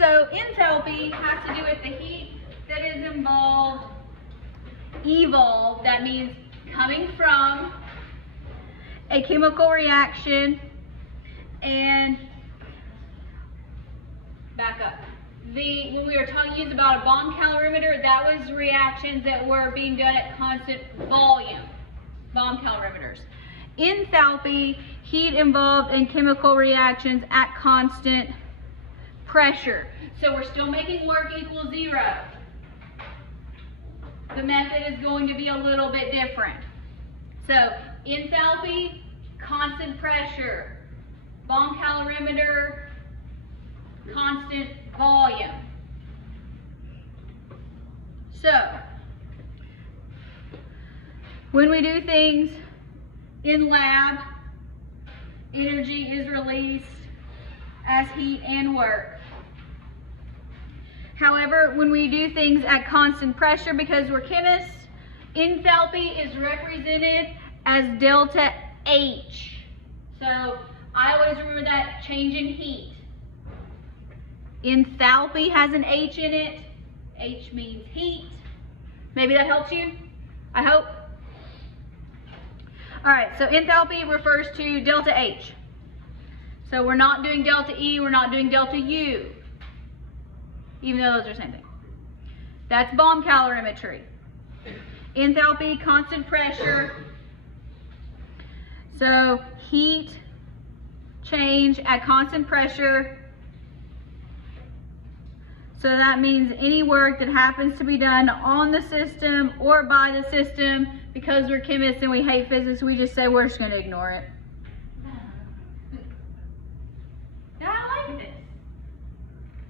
So enthalpy has to do with the heat that is evolved, that means coming from a chemical reaction, and back up. When we were talking about a bomb calorimeter, that was reactions that were being done at constant volume, bomb calorimeters. Enthalpy, heat involved in chemical reactions at constant pressure. So we're still making work equal 0. The method is going to be a little bit different. So enthalpy, constant pressure. Bomb calorimeter, constant volume. So when we do things in lab, energy is released as heat and work. However, when we do things at constant pressure, because we're chemists, enthalpy is represented as delta H. So I always remember that change in heat. Enthalpy has an H in it. H means heat. Maybe that helps you? I hope. All right, so enthalpy refers to delta H. So we're not doing delta E, we're not doing delta U, even though those are the same thing. That's bomb calorimetry. Enthalpy, constant pressure. So heat change at constant pressure. So that means any work that happens to be done on the system or by the system, because we're chemists and we hate physics, we just say we're just going to ignore it. I like this.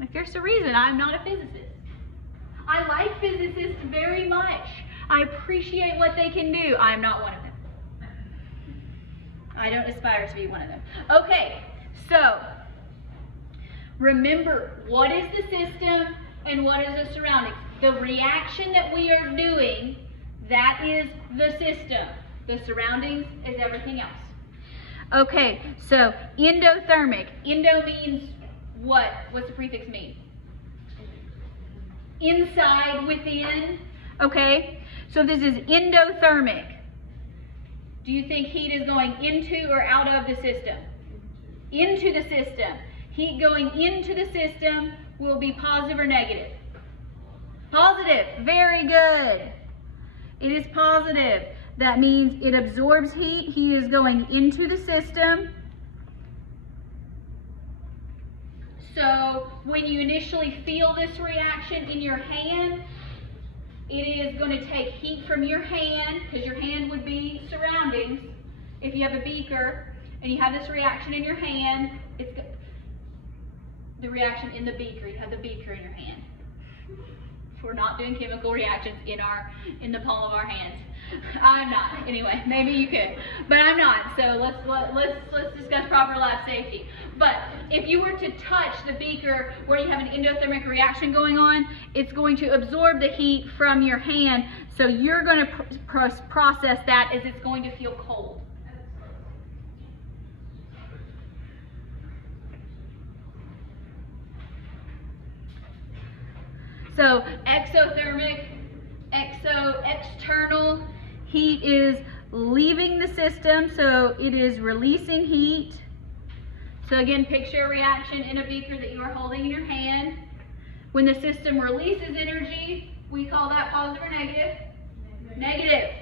Like, there's a reason I'm not a physicist. I like physicists very much. I appreciate what they can do. I'm not one of them. I don't aspire to be one of them. Okay, so remember, what is the system and what is the surroundings? The reaction that we are doing, that is the system. The surroundings is everything else. Okay, so endothermic. Endo means what? What's the prefix mean? Inside, within. Okay, so this is endothermic. Do you think heat is going into or out of the system? Into the system. Heat going into the system will be positive or negative? Positive. Very good. It is positive. That means it absorbs heat. Heat is going into the system. So when you initially feel this reaction in your hand, it is going to take heat from your hand, because your hand would be surroundings. If you have a beaker and you have this reaction in your hand, it's the reaction in the beaker. You have the beaker in your hand. We're not doing chemical reactions in the palm of our hands. I'm not. Anyway, maybe you could, but I'm not. So let's discuss proper lab safety. But if you were to touch the beaker where you have an endothermic reaction going on, it's going to absorb the heat from your hand. So you're going to process that as it's going to feel cold. So exothermic, external heat is leaving the system, so it is releasing heat. So again, picture a reaction in a beaker that you are holding in your hand. When the system releases energy, we call that positive or negative? Negative.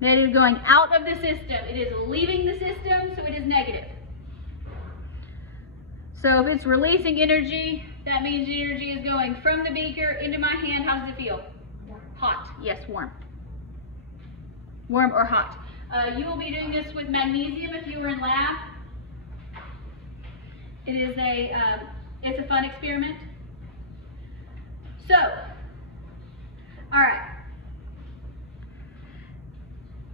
Negative going out of the system. It is leaving the system, so it is negative. So if it's releasing energy, that means the energy is going from the beaker into my hand. How does it feel? Hot. Yes, warm. Warm or hot. You will be doing this with magnesium if you were in lab. It is it's a fun experiment. So, all right.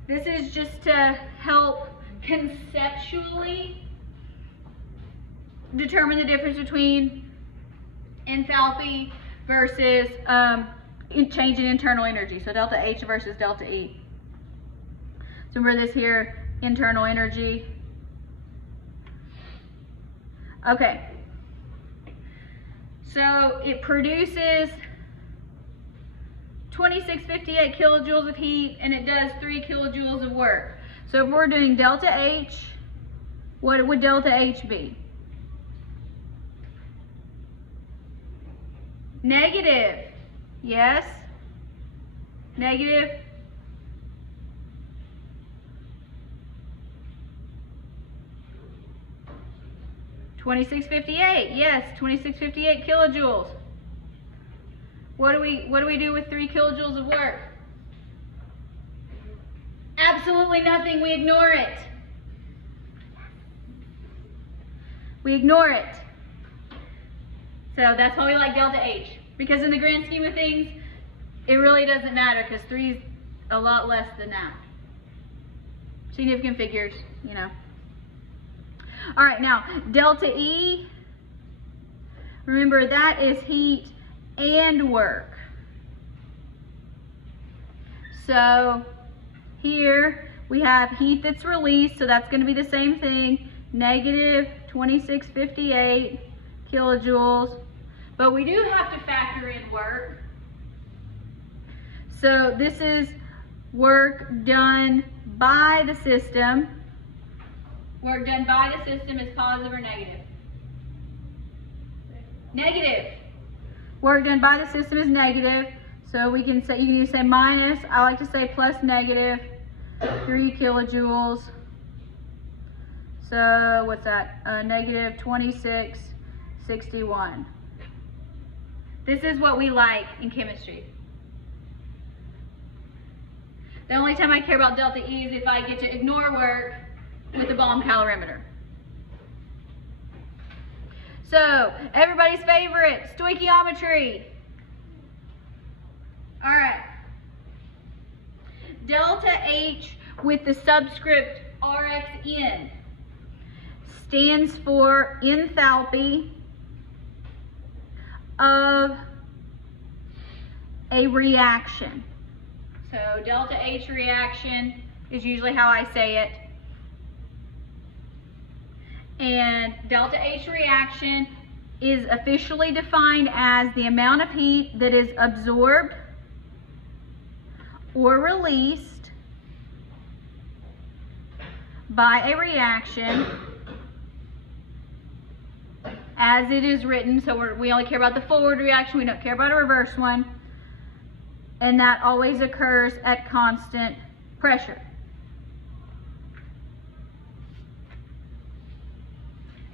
This is just to help conceptually determine the difference between enthalpy versus change in internal energy. So delta H versus delta E. So remember this here, internal energy. Okay. So it produces 2658 kilojoules of heat, and it does 3 kilojoules of work. So if we're doing delta H, what would delta H be? Negative. Yes? Negative. $26.58. Yes, 2658 kilojoules. What do we do with 3 kilojoules of work? Absolutely nothing. We ignore it. We ignore it. So that's why we like delta H. Because in the grand scheme of things, it really doesn't matter because 3 is a lot less than that. Significant figures, you know. All right, now delta E, remember that is heat and work. So here we have heat that's released, so that's going to be the same thing, negative 2658 kilojoules. But we do have to factor in work. So this is work done by the system. Work done by the system is positive or negative? Negative. Work done by the system is negative. So we can say, you can either say minus, I like to say plus negative 3 kilojoules. So what's that? Negative 2661. This is what we like in chemistry. The only time I care about delta E is if I get to ignore work with the Baum calorimeter. So, everybody's favorite, stoichiometry. All right. Delta H with the subscript RxN stands for enthalpy of a reaction. So, delta H reaction is usually how I say it. And delta H reaction is officially defined as the amount of heat that is absorbed or released by a reaction as it is written. So we only care about the forward reaction, we don't care about a reverse one. And that always occurs at constant pressure.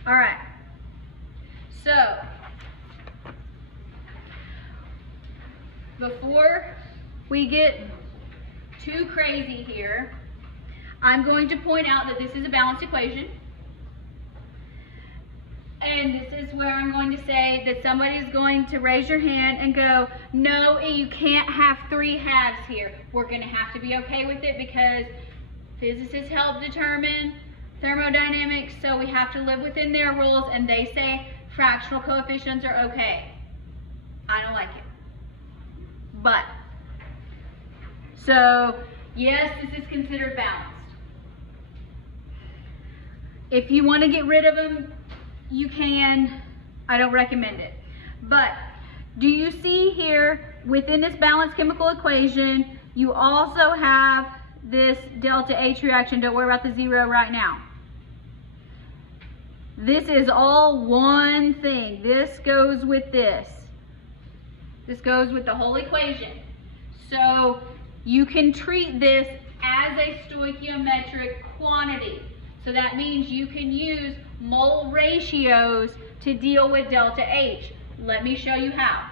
All right, so before we get too crazy here, I'm going to point out that this is a balanced equation. And this is where I'm going to say that somebody is going to raise your hand and go, no, you can't have 3 halves here. We're going to have to be okay with it because physicists help determine thermodynamics, so we have to live within their rules, and they say fractional coefficients are okay. I don't like it. But, so, yes, this is considered balanced. If you want to get rid of them, you can. I don't recommend it. But, do you see here, within this balanced chemical equation, you also have this delta H reaction. Don't worry about the 0 right now. This is all one thing. This goes with this. This goes with the whole equation. So you can treat this as a stoichiometric quantity. So that means you can use mole ratios to deal with delta H. Let me show you how.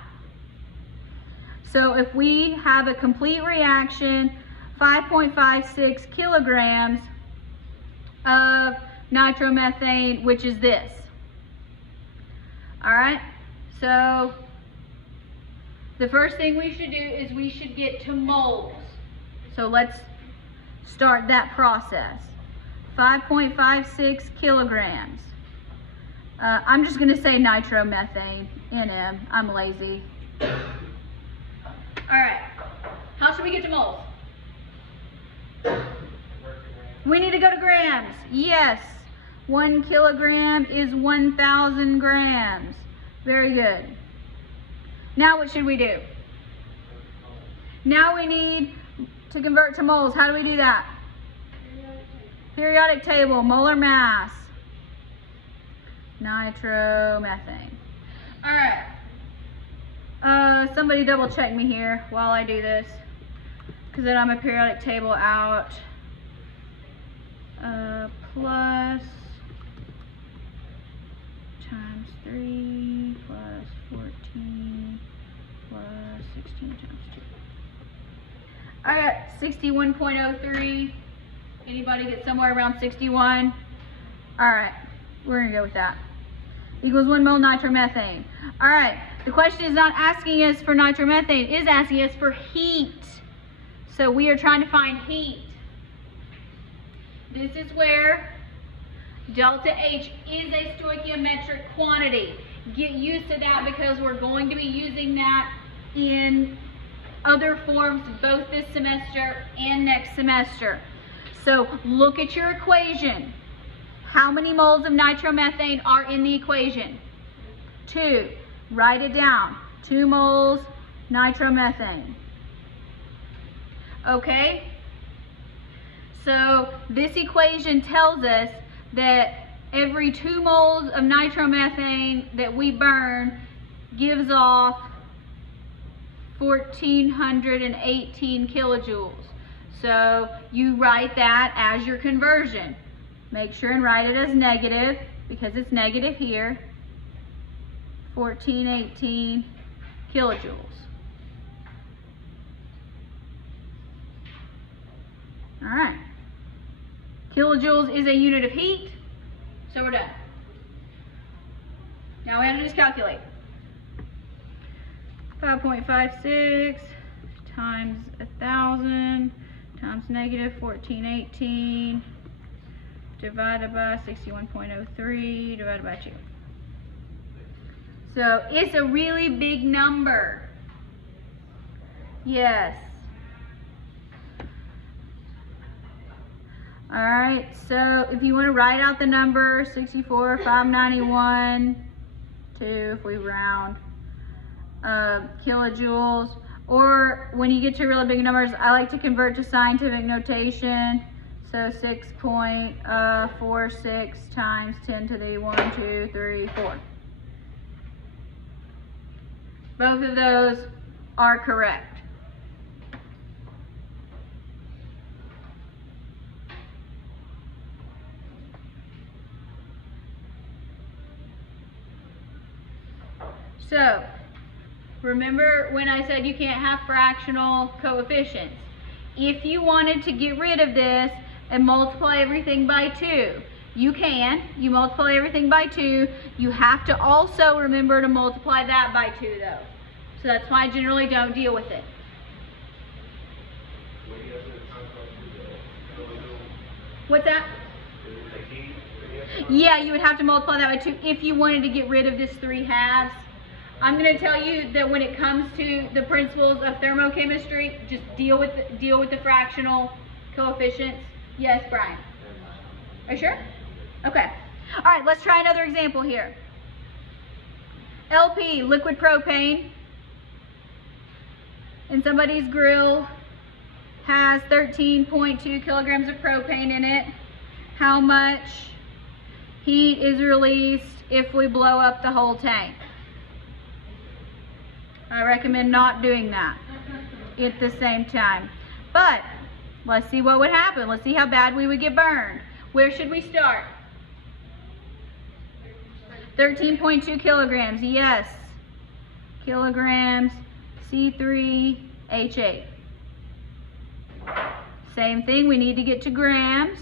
So if we have a complete reaction, 5.56 kilograms of nitromethane, which is this. All right, so the first thing we should do is we should get to moles. So let's start that process. 5.56 kilograms. I'm just gonna say nitromethane, NM, I'm lazy. All right, how should we get to moles? We need to go to grams. Yes, 1 kilogram is 1,000 grams. Very good. Now what should we do? Now we need to convert to moles. How do we do that? Periodic table, molar mass. Nitromethane. All right. Somebody double check me here while I do this, because then I'm a periodic table out. Plus times 3 plus 14 plus 16 times 2. I got 61.03. Anybody get somewhere around 61? All right, we're gonna go with that. Equals 1 mole nitromethane. All right, the question is not asking us for nitromethane, it is asking us for heat. So we are trying to find heat. This is where delta H is a stoichiometric quantity. Get used to that because we're going to be using that in other forms both this semester and next semester. So look at your equation. How many moles of nitromethane are in the equation? 2. Write it down. 2 moles nitromethane. Okay? So this equation tells us that every 2 moles of nitromethane that we burn gives off 1,418 kilojoules. So you write that as your conversion. Make sure and write it as negative because it's negative here. 1,418 kilojoules. All right. Kilojoules is a unit of heat, so we're done. Now we have to just calculate. 5.56 times 1,000 times negative 1,418 divided by 61.03 divided by 2. So it's a really big number. Yes. All right, so if you want to write out the number, 64,591 to, if we round, kilojoules, or when you get to really big numbers, I like to convert to scientific notation. So 6.46 times 10 to the 1, 2, 3, 4. Both of those are correct. So, remember when I said you can't have fractional coefficients? If you wanted to get rid of this and multiply everything by 2, you can. You multiply everything by 2. You have to also remember to multiply that by 2 though. So that's why I generally don't deal with it. What's that? Yeah, you would have to multiply that by 2 if you wanted to get rid of this 3/2. I'm going to tell you that when it comes to the principles of thermochemistry, just deal with the fractional coefficients. Yes, Brian. Are you sure? Okay. All right, let's try another example here. LP, liquid propane, and somebody's grill has 13.2 kilograms of propane in it. How much heat is released if we blow up the whole tank? I recommend not doing that at the same time. But let's see what would happen. Let's see how bad we would get burned. Where should we start? 13.2 kilograms, yes. Kilograms, C3H8. Same thing, we need to get to grams.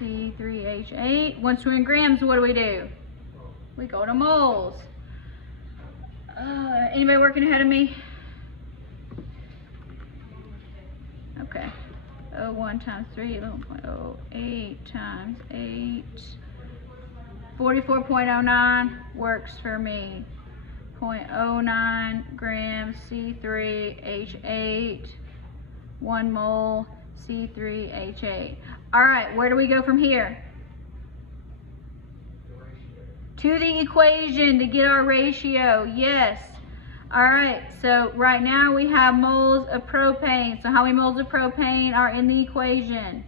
C3H8. Once we're in grams, what do? We go to moles. Anybody working ahead of me? Okay. 0.1 times 3, 11.08 times 8. 44.09 works for me. 0.09 grams C3H8. 1 mole C3H8. All right, where do we go from here? to the equation to get our ratio. Yes. All right, so right now we have moles of propane. So how many moles of propane are in the equation?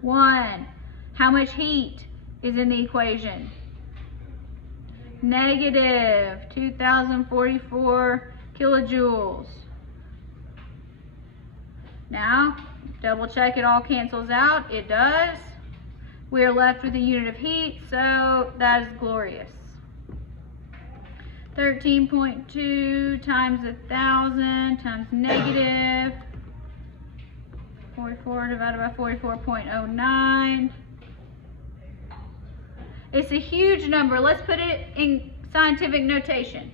1. How much heat is in the equation? Negative 2,044 kilojoules. Now, double check it all cancels out. It does. We are left with a unit of heat, so that is glorious. 13.2 times 1,000 times negative 44 divided by 44.09. It's a huge number. Let's put it in scientific notation.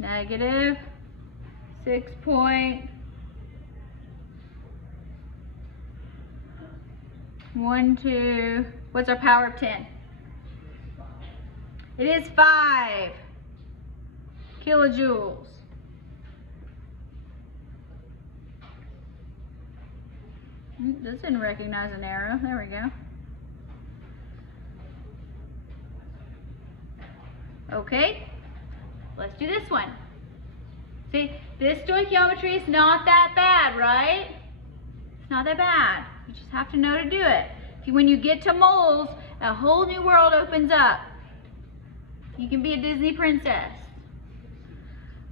Negative 6.12. What's our power of 10? It is 5 kilojoules. This didn't recognize an arrow. There we go. Okay, let's do this one. See, this stoichiometry is not that bad, right? It's not that bad. You just have to know to do it. When you get to moles, a whole new world opens up. You can be a Disney princess.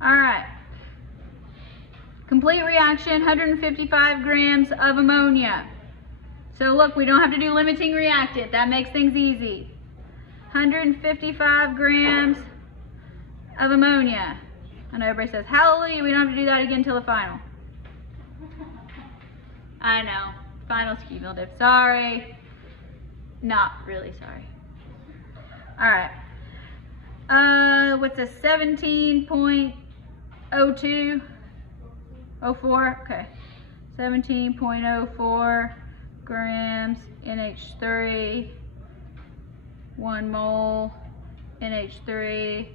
All right. Complete reaction, 155 grams of ammonia. So look, we don't have to do limiting reactant. That makes things easy. 155 grams of ammonia. I know everybody says, hallelujah, we don't have to do that again until the final. I know, final cumulative, sorry. Not really sorry. All right. What's a 17.02? 04, okay. 17.04 grams NH3, 1 mole NH3.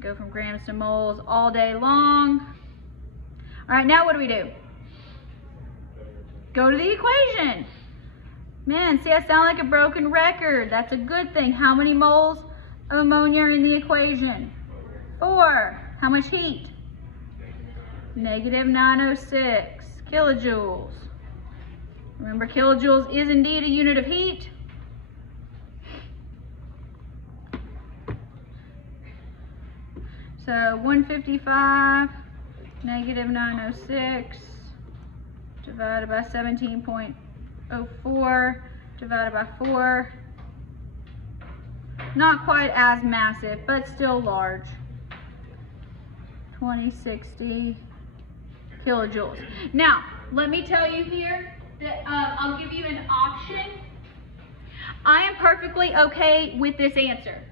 Go from grams to moles all day long. All right, now what do? Go to the equation. Man, see, I sound like a broken record. That's a good thing. How many moles of ammonia are in the equation? 4. How much heat? Negative 906 kilojoules. Remember, kilojoules is indeed a unit of heat. So 155 negative 906 divided by 17.04 divided by 4. Not quite as massive, but still large. 2060 kilojoules. Now, let me tell you here that I'll give you an option. I am perfectly okay with this answer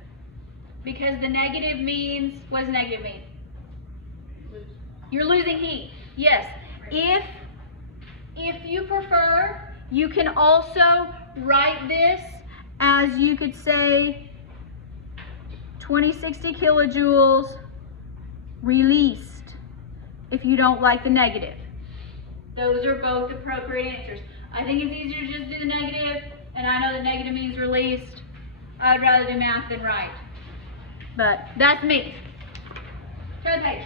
because the negative means, what does negative mean? You're losing heat. Yes. If you prefer, you can also write this as, you could say, 2060 kilojoules released if you don't like the negative. Those are both appropriate answers. I think it's easier to just do the negative, and I know the negative means released. I'd rather do math than write. But that's me. Turn the page.